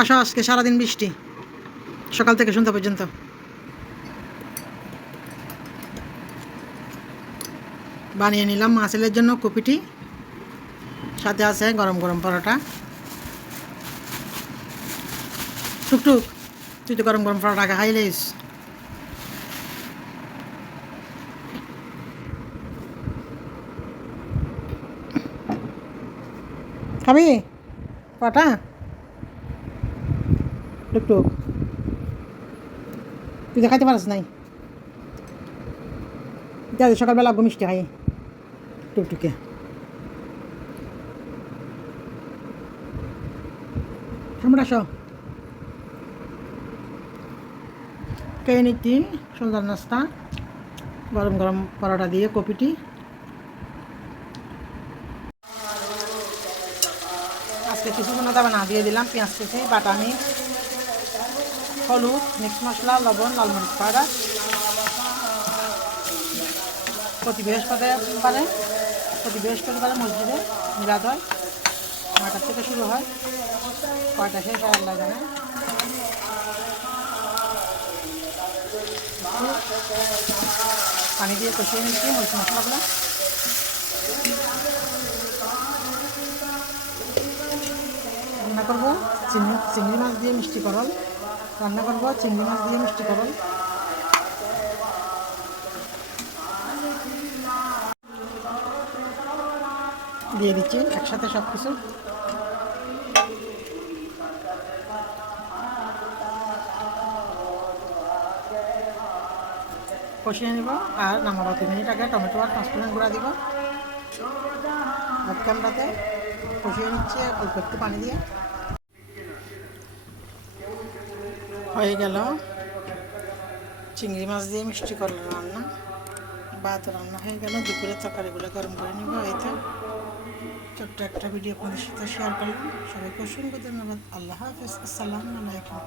আসো, আজকে সারাদিন বৃষ্টি, সকাল থেকে সন্ধ্যা পর্যন্ত। বানিয়ে নিলাম মাছেলের জন্য কপিটি, সাথে আছে গরম গরম পরোটা। টুকটুক, তুই তো গরম গরম পরোটা খাইলিস। খাবি পরোটা? টুকটুক, তুই তো খাইতে পারিস নাই। সকালবেলা মিষ্টি খাই টুকটুকে। আমরা আসো, খেয়ে নিচ্ছি সন্ধ্যার নাস্তা, গরম গরম পরোটা দিয়ে কপিটি। আজকে কিছু কোনো দাবা না দিয়ে দিলাম, পেঁয়াজ কুচি, বাটানি, হলুদ, মিক্স মশলা, লবণ, লাল মরিচ পাউডার। প্রতি বৃহস্পতিবারে মসজিদে মিলাদ হয়, 9টার থেকে শুরু হয়, কয়টা শেষ হয় আল্লাহ জানে। পানি দিয়ে কষিয়ে নিচ্ছি মরিচ মশলাগুলো। রান্না করবো চিংড়ি মাছ দিয়ে মিষ্টি করল। দিয়ে দিচ্ছি একসাথে সব কিছু। কষিয়ে নেব আর নামাবো। 3 মিনিট আগে টমেটো আর 5 ফোড়ন গুঁড়া দিব। অফ ক্যামেরাতে কষিয়ে নিচ্ছি অল্প একটু পানি দিয়ে। হয়ে গেল চিংড়ি মাছ দিয়ে মিষ্টি করল রান্না। ভাত রান্না হয়ে গেল। দুপুরের তরকারিগুলো গরম করে নিব। এই তো ছোট্ট একটা ভিডিও আপনাদের সাথে শেয়ার করলাম। সবাইকে অসংখ্য ধন্যবাদ। আল্লাহ হাফেজ, আসসালামু আলাইকুম।